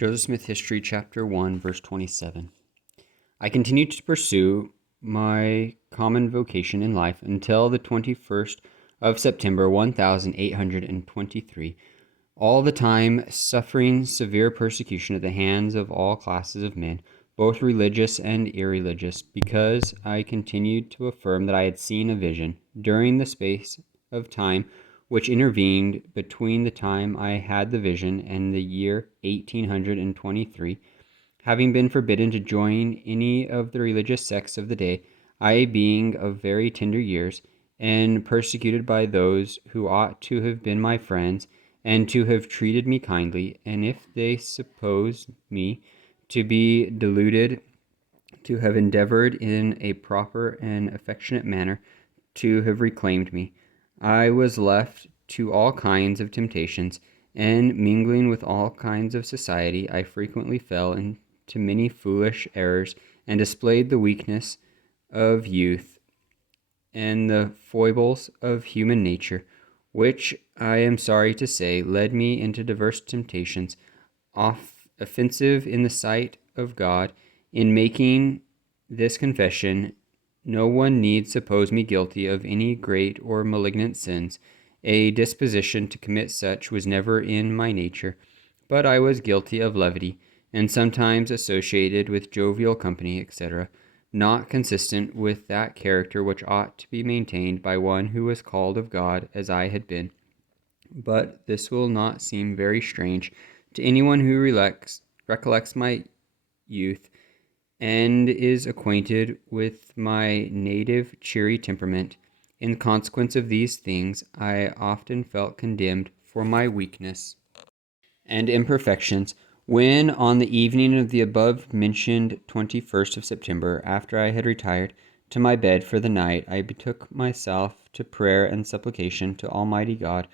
Joseph Smith History, Chapter 1, Verse 27. I continued to pursue my common vocation in life until the 21st of September, 1823, all the time suffering severe persecution at the hands of all classes of men, both religious and irreligious, because I continued to affirm that I had seen a vision during the space of time which intervened between the time I had the vision and the year 1823. Having been forbidden to join any of the religious sects of the day, I being of very tender years, and persecuted by those who ought to have been my friends, and to have treated me kindly, and if they supposed me to be deluded, to have endeavored in a proper and affectionate manner to have reclaimed me, I was left to all kinds of temptations, and mingling with all kinds of society, I frequently fell into many foolish errors, and displayed the weakness of youth and the foibles of human nature, which, I am sorry to say, led me into diverse temptations, offensive in the sight of God. In making this confession, no one need suppose me guilty of any great or malignant sins. A disposition to commit such was never in my nature, but I was guilty of levity, and sometimes associated with jovial company, etc., not consistent with that character which ought to be maintained by one who was called of God as I had been. But this will not seem very strange to anyone who recollects my youth, and is acquainted with my native cheery temperament. In consequence of these things, I often felt condemned for my weakness and imperfections, when on the evening of the above-mentioned 21st of September, after I had retired to my bed for the night, I betook myself to prayer and supplication to Almighty God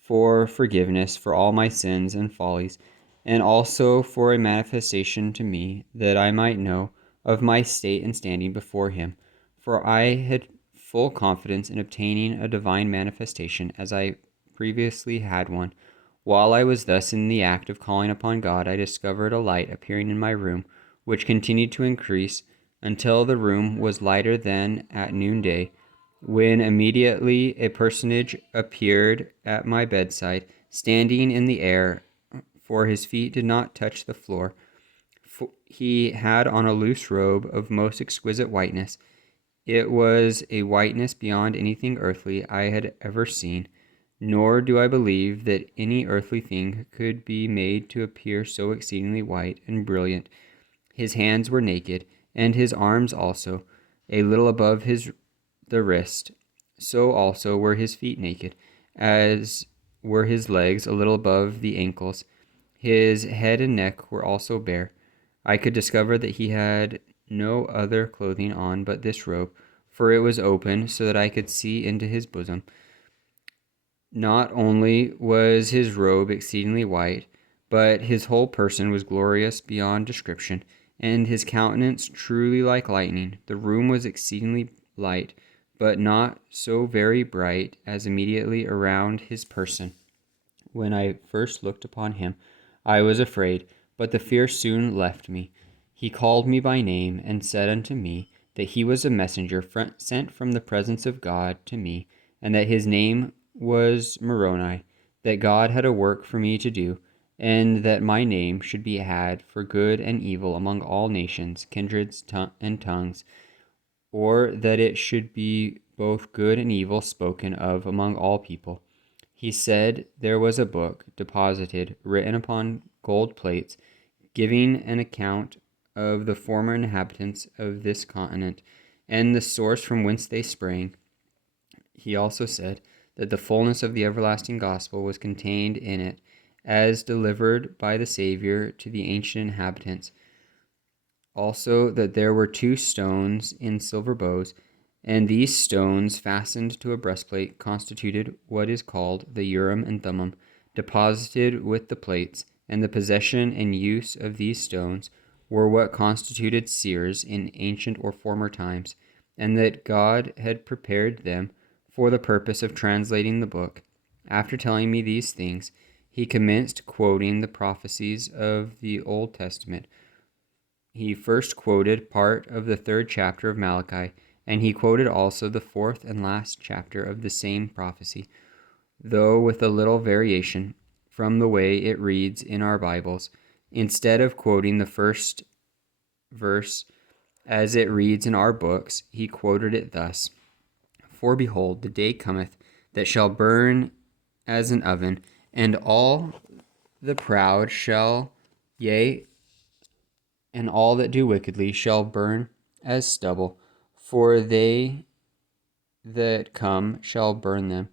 for forgiveness for all my sins and follies, and also for a manifestation to me, that I might know of my state and standing before him. For I had full confidence in obtaining a divine manifestation, as I previously had one. While I was thus in the act of calling upon God, I discovered a light appearing in my room, which continued to increase until the room was lighter than at noonday, when immediately a personage appeared at my bedside, standing in the air, for his feet did not touch the floor. He had on a loose robe of most exquisite whiteness. It was a whiteness beyond anything earthly I had ever seen, nor do I believe that any earthly thing could be made to appear so exceedingly white and brilliant. His hands were naked, and his arms also, a little above the wrist. So also were his feet naked, as were his legs a little above the ankles. His head and neck were also bare. I could discover that he had no other clothing on but this robe, for it was open so that I could see into his bosom. Not only was his robe exceedingly white, but his whole person was glorious beyond description, and his countenance truly like lightning. The room was exceedingly light, but not so very bright as immediately around his person. When I first looked upon him, I was afraid, but the fear soon left me. He called me by name, and said unto me that he was a messenger sent from the presence of God to me, and that his name was Moroni, that God had a work for me to do, and that my name should be had for good and evil among all nations, kindreds, and tongues, or that it should be both good and evil spoken of among all people. He said there was a book deposited, written upon gold plates, giving an account of the former inhabitants of this continent, and the source from whence they sprang. He also said that the fullness of the everlasting gospel was contained in it, as delivered by the Savior to the ancient inhabitants. Also that there were 2 stones in silver bows, and these stones fastened to a breastplate constituted what is called the Urim and Thummim, deposited with the plates, and the possession and use of these stones were what constituted seers in ancient or former times, and that God had prepared them for the purpose of translating the book. After telling me these things, He commenced quoting the prophecies of the Old Testament. He first quoted part of the 3rd chapter of Malachi, and he quoted also the 4th and last chapter of the same prophecy, though with a little variation from the way it reads in our Bibles. Instead of quoting the first verse as it reads in our books, he quoted it thus: "For behold, the day cometh that shall burn as an oven, and all the proud shall, yea, and all that do wickedly shall burn as stubble, for they that come shall burn them,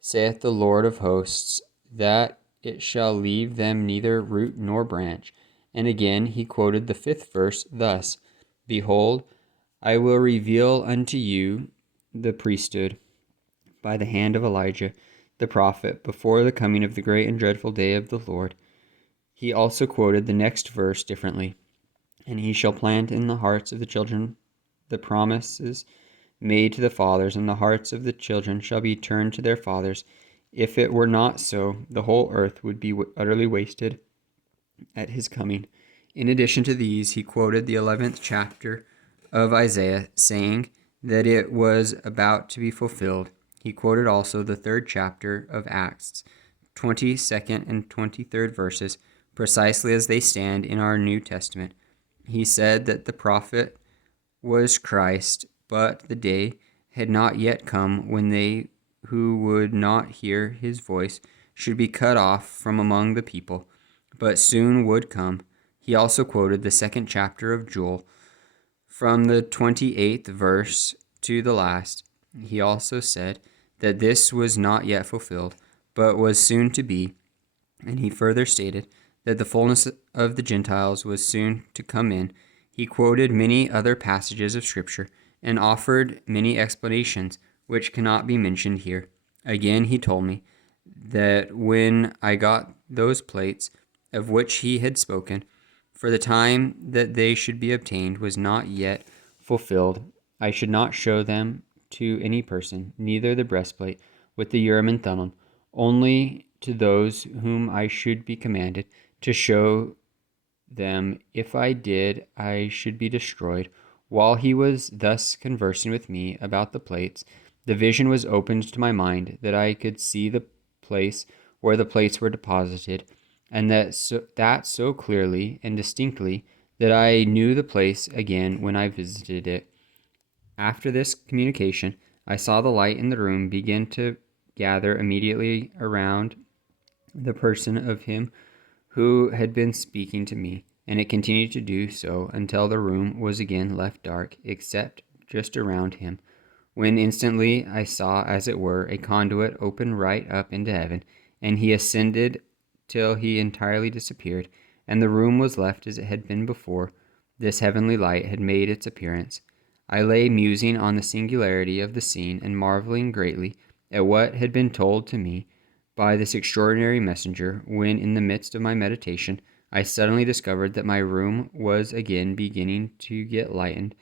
saith the Lord of hosts, that it shall leave them neither root nor branch." And again he quoted the 5th verse thus: "Behold, I will reveal unto you the priesthood by the hand of Elijah the prophet before the coming of the great and dreadful day of the Lord." He also quoted the next verse differently: "And he shall plant in the hearts of the children the promises made to the fathers, and the hearts of the children shall be turned to their fathers. If it were not so, the whole earth would be utterly wasted at his coming." In addition to these, he quoted the 11th chapter of Isaiah, saying that it was about to be fulfilled. He quoted also the 3rd chapter of Acts, 22nd and 23rd verses, precisely as they stand in our New Testament. He said that the prophet was Christ, but the day had not yet come when they who would not hear his voice should be cut off from among the people, but soon would come. He also quoted the 2nd chapter of Joel, from the 28th verse to the last. He also said that this was not yet fulfilled, but was soon to be, and he further stated that the fullness of the Gentiles was soon to come in. He quoted many other passages of Scripture and offered many explanations which cannot be mentioned here. Again, he told me that when I got those plates of which he had spoken, for the time that they should be obtained was not yet fulfilled, I should not show them to any person, neither the breastplate with the Urim and Thummim, only to those whom I should be commanded to show them. If I did, I should be destroyed. While he was thus conversing with me about the plates, the vision was opened to my mind that I could see the place where the plates were deposited, and that so clearly and distinctly that I knew the place again when I visited it. After this communication, I saw the light in the room begin to gather immediately around the person of him who had been speaking to me, and it continued to do so until the room was again left dark, except just around him, when instantly I saw, as it were, a conduit open right up into heaven, and he ascended till he entirely disappeared, and the room was left as it had been before this heavenly light had made its appearance. I lay musing on the singularity of the scene, and marveling greatly at what had been told to me by this extraordinary messenger, when in the midst of my meditation I suddenly discovered that my room was again beginning to get lightened,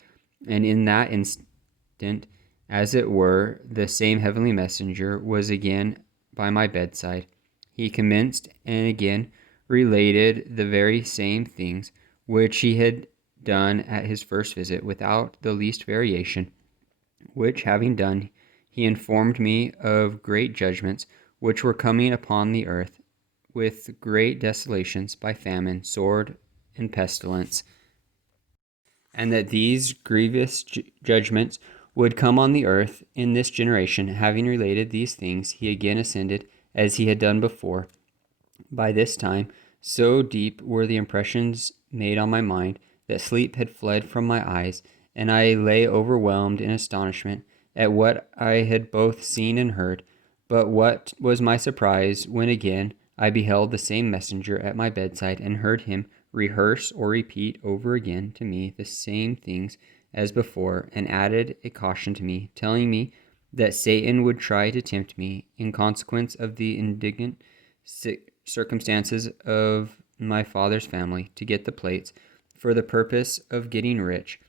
and in that instant, as it were, the same heavenly messenger was again by my bedside. He commenced and again related the very same things which he had done at his first visit, without the least variation, which having done, he informed me of great judgments which were coming upon the earth, with great desolations by famine, sword, and pestilence, and that these grievous judgments would come on the earth in this generation. Having related these things, he again ascended as he had done before. By this time, so deep were the impressions made on my mind that sleep had fled from my eyes, and I lay overwhelmed in astonishment at what I had both seen and heard. But what was my surprise when again I beheld the same messenger at my bedside, and heard him rehearse or repeat over again to me the same things as before, and added a caution to me, telling me that Satan would try to tempt me, in consequence of the indignant circumstances of my father's family, to get the plates, for the purpose of getting rich.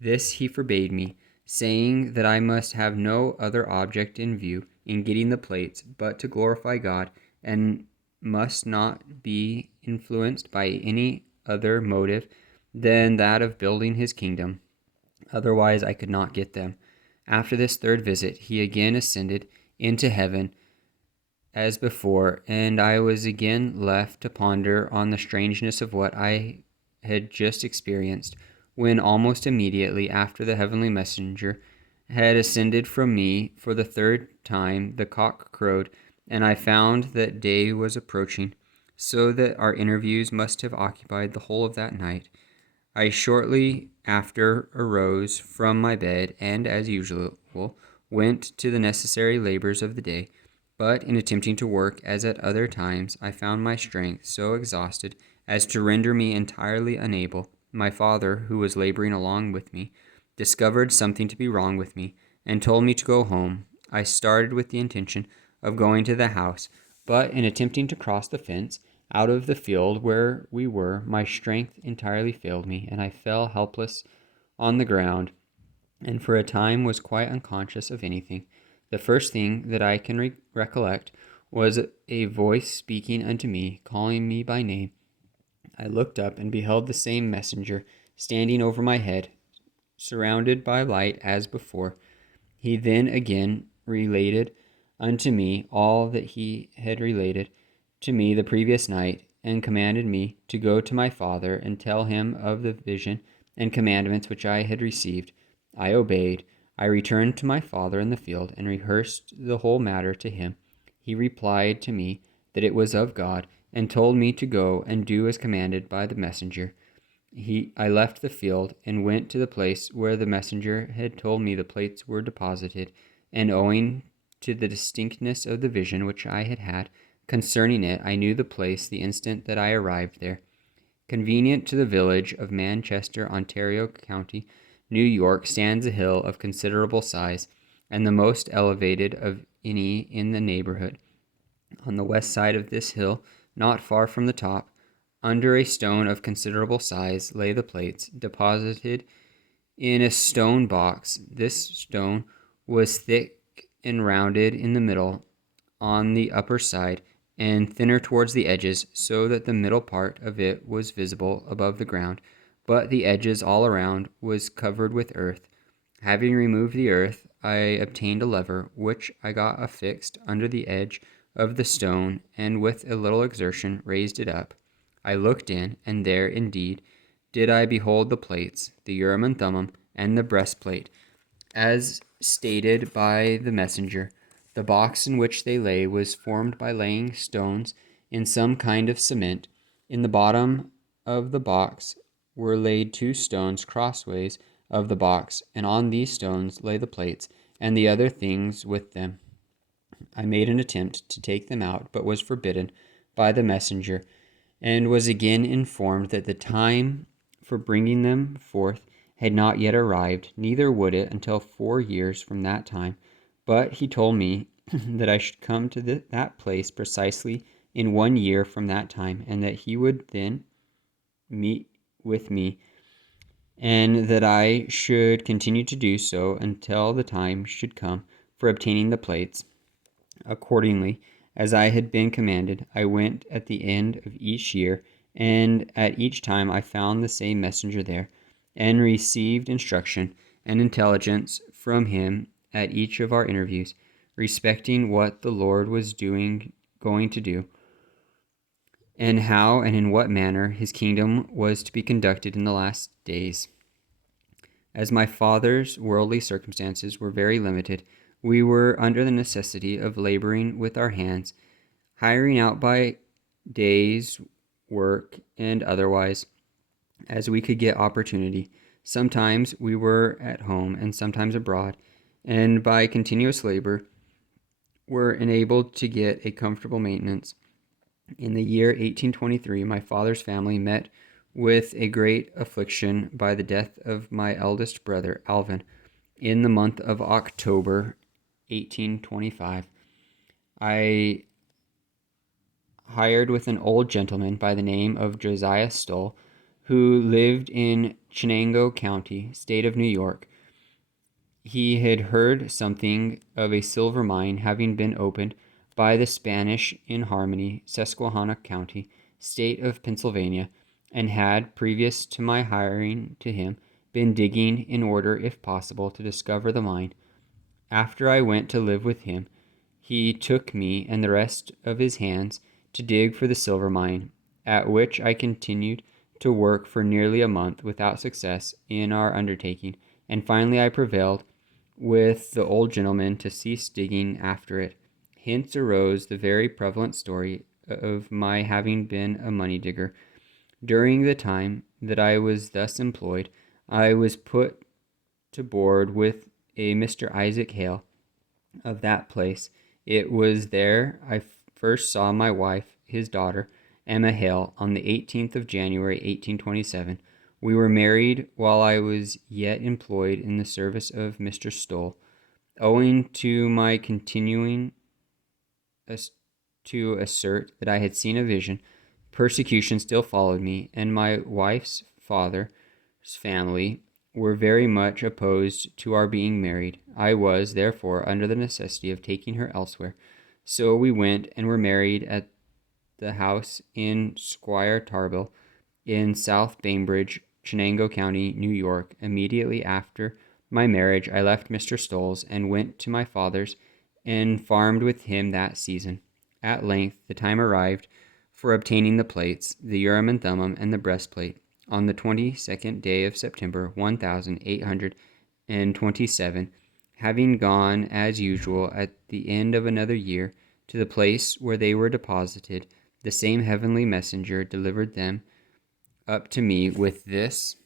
This he forbade me, saying that I must have no other object in view in getting the plates but to glorify God, and must not be influenced by any other motive than that of building his kingdom. Otherwise, I could not get them. After this third visit, he again ascended into heaven as before, and I was again left to ponder on the strangeness of what I had just experienced, when almost immediately after the heavenly messenger had ascended from me for the third time, the cock crowed, and I found that day was approaching, so that our interviews must have occupied the whole of that night. I shortly after arose from my bed, and, as usual, went to the necessary labors of the day. But in attempting to work, as at other times, I found my strength so exhausted as to render me entirely unable. My father, who was laboring along with me, discovered something to be wrong with me, and told me to go home. I started with the intention of going to the house, but in attempting to cross the fence out of the field where we were, my strength entirely failed me, and I fell helpless on the ground, and for a time was quite unconscious of anything. The first thing that I can recollect was a voice speaking unto me, calling me by name. I looked up and beheld the same messenger standing over my head, surrounded by light as before. He then again related unto me all that he had related to me the previous night, and commanded me to go to my father and tell him of the vision and commandments which I had received. I obeyed. I returned to my father in the field, and rehearsed the whole matter to him. He replied to me that it was of God, and told me to go and do as commanded by the messenger. I left the field, and went to the place where the messenger had told me the plates were deposited, and owing to the distinctness of the vision which I had had concerning it, I knew the place the instant that I arrived there. Convenient to the village of Manchester, Ontario County, New York, stands a hill of considerable size, and the most elevated of any in the neighborhood. On the west side of this hill, not far from the top, under a stone of considerable size, lay the plates, deposited in a stone box. This stone was thick and rounded in the middle on the upper side, and thinner towards the edges, so that the middle part of it was visible above the ground, but the edges all around was covered with earth. Having removed the earth, I obtained a lever, which I got affixed under the edge of the stone, and with a little exertion raised it up. I looked in, and there indeed did I behold the plates, the Urim and Thummim, and the breastplate, as stated by the messenger. The box in which they lay was formed by laying stones in some kind of cement. In the bottom of the box were laid 2 stones crossways of the box, and on these stones lay the plates, and the other things with them. I made an attempt to take them out, but was forbidden by the messenger, and was again informed that the time for bringing them forth had not yet arrived, neither would it until 4 years from that time. But he told me that I should come to that place precisely in 1 year from that time, and that he would then meet with me, and that I should continue to do so until the time should come for obtaining the plates. Accordingly, as I had been commanded, I went at the end of each year, and at each time I found the same messenger there, and received instruction and intelligence from him at each of our interviews, respecting what the Lord was going to do, and how and in what manner his kingdom was to be conducted in the last days. As my father's worldly circumstances were very limited, we were under the necessity of laboring with our hands, hiring out by day's work and otherwise, as we could get opportunity. Sometimes we were at home and sometimes abroad, and by continuous labor were enabled to get a comfortable maintenance. In the year 1823, my father's family met with a great affliction by the death of my eldest brother, Alvin. In the month of October 1825, I hired with an old gentleman by the name of Josiah Stoll, who lived in Chenango County, state of New York. He had heard something of a silver mine having been opened by the Spanish in Harmony, Susquehanna County, state of Pennsylvania, and had, previous to my hiring to him, been digging in order, if possible, to discover the mine. After I went to live with him, he took me and the rest of his hands to dig for the silver mine, at which I continued to work for nearly a month without success in our undertaking, and finally I prevailed with the old gentleman to cease digging after it. Hence arose the very prevalent story of my having been a money digger. During the time that I was thus employed, I was put to board with a Mr. Isaac Hale of that place. It was there I first saw my wife, his daughter, Emma Hale, on the 18th of January, 1827. We were married while I was yet employed in the service of Mr. Stoll. Owing to my continuing to assert that I had seen a vision, persecution still followed me, and my wife's father's family were very much opposed to our being married. I was, therefore, under the necessity of taking her elsewhere. So we went and were married at the house in Squire Tarbell in South Bainbridge, Chenango County, New York. Immediately after my marriage, I left Mr. Stoll's and went to my father's and farmed with him that season. At length, the time arrived for obtaining the plates, the Urim and Thummim, and the breastplate. On the 22nd day of September, 1827, having gone, as usual, at the end of another year, to the place where they were deposited, the same heavenly messenger delivered them up to me with this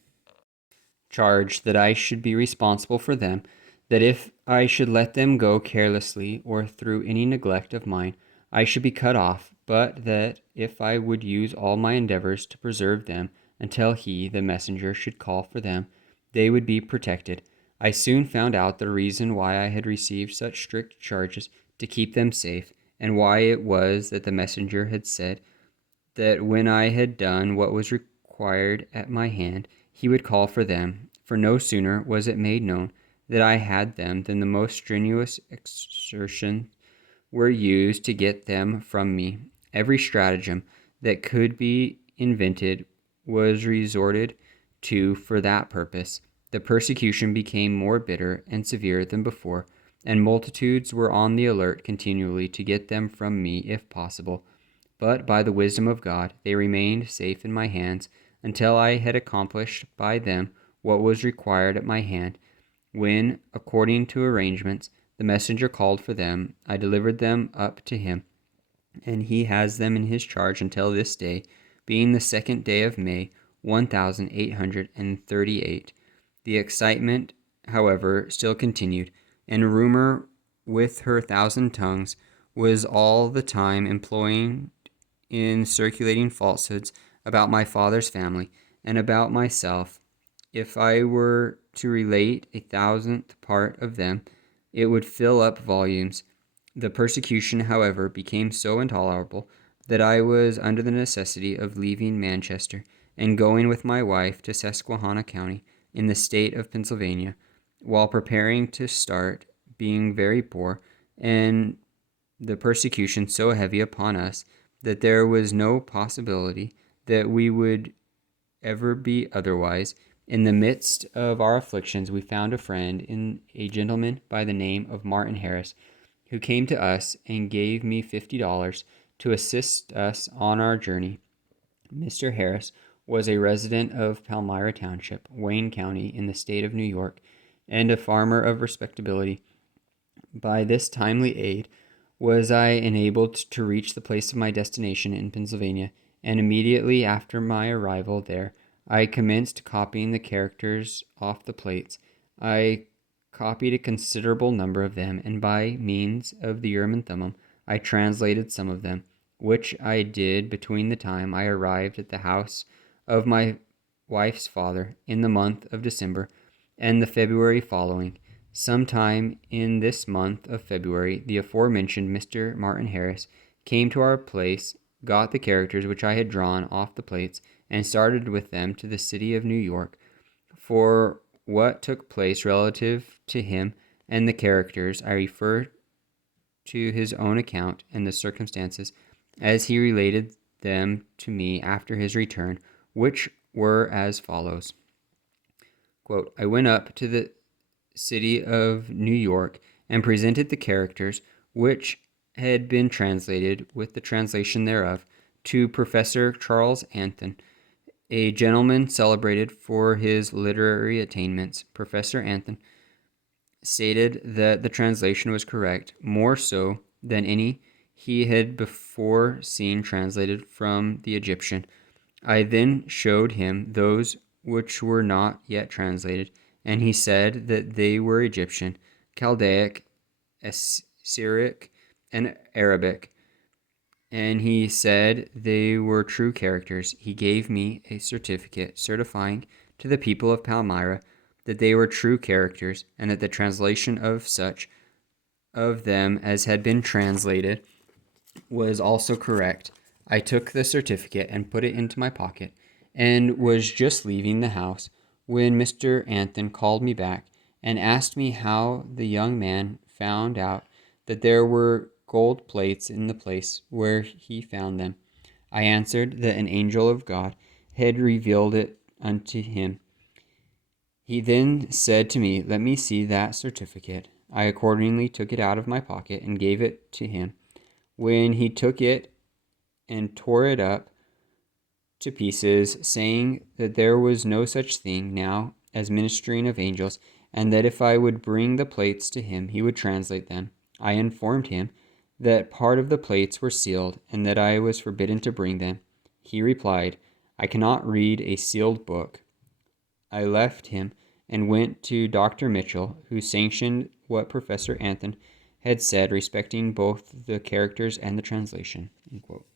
charge, that I should be responsible for them, that if I should let them go carelessly or through any neglect of mine, I should be cut off, but that if I would use all my endeavors to preserve them until he, the messenger, should call for them, they would be protected. I soon found out the reason why I had received such strict charges to keep them safe, and why it was that the messenger had said that when I had done what was required at my hand, he would call for them. For no sooner was it made known that I had them than the most strenuous exertions were used to get them from me. Every stratagem that could be invented was resorted to for that purpose. The persecution became more bitter and severe than before, and multitudes were on the alert continually to get them from me if possible. But by the wisdom of God, they remained safe in my hands until I had accomplished by them what was required at my hand. When, according to arrangements, the messenger called for them, I delivered them up to him, and he has them in his charge until this day, being the 2nd day of May, 1838. The excitement, however, still continued, and rumor with her 1,000 tongues was all the time employing in circulating falsehoods about my father's family and about myself. If I were to relate 1,000th part of them, it would fill up volumes. The persecution, however, became so intolerable that I was under the necessity of leaving Manchester and going with my wife to Susquehanna County in the state of Pennsylvania, while preparing to start, being very poor, and the persecution so heavy upon us that there was no possibility that we would ever be otherwise. In the midst of our afflictions, we found a friend in a gentleman by the name of Martin Harris, who came to us and gave me $50 to assist us on our journey. Mr. Harris was a resident of Palmyra Township, Wayne County, in the state of New York, and a farmer of respectability. By this timely aid was I enabled to reach the place of my destination in Pennsylvania, and immediately after my arrival there, I commenced copying the characters off the plates. I copied a considerable number of them, and by means of the Urim and Thummim, I translated some of them, which I did between the time I arrived at the house of my wife's father in the month of December and the February following. Sometime in this month of February, the aforementioned Mr. Martin Harris came to our place, got the characters which I had drawn off the plates, and started with them to the city of New York. For what took place relative to him and the characters, I refer to his own account and the circumstances as he related them to me after his return, which were as follows. Quote, I went up to the city of New York and presented the characters, which had been translated with the translation thereof, to Professor Charles Anthon, a gentleman celebrated for his literary attainments. Professor Anthon stated that the translation was correct, more so than any he had before seen translated from the Egyptian. I then showed him those which were not yet translated, and he said that they were Egyptian, Chaldaic, Syriac, and Arabic, and he said they were true characters. He gave me a certificate certifying to the people of Palmyra that they were true characters, and that the translation of such of them as had been translated was also correct. I took the certificate and put it into my pocket, and was just leaving the house when Mr. Anthon called me back and asked me how the young man found out that there were gold plates in the place where he found them. I answered that an angel of God had revealed it unto him. He then said to me, let me see that certificate. I accordingly took it out of my pocket and gave it to him. When he took it and tore it up to pieces, saying that there was no such thing now as ministering of angels, and that if I would bring the plates to him, he would translate them. I informed him that part of the plates were sealed, and that I was forbidden to bring them. He replied, I cannot read a sealed book. I left him and went to Dr. Mitchell, who sanctioned what Professor Anthon had said respecting both the characters and the translation. End quote.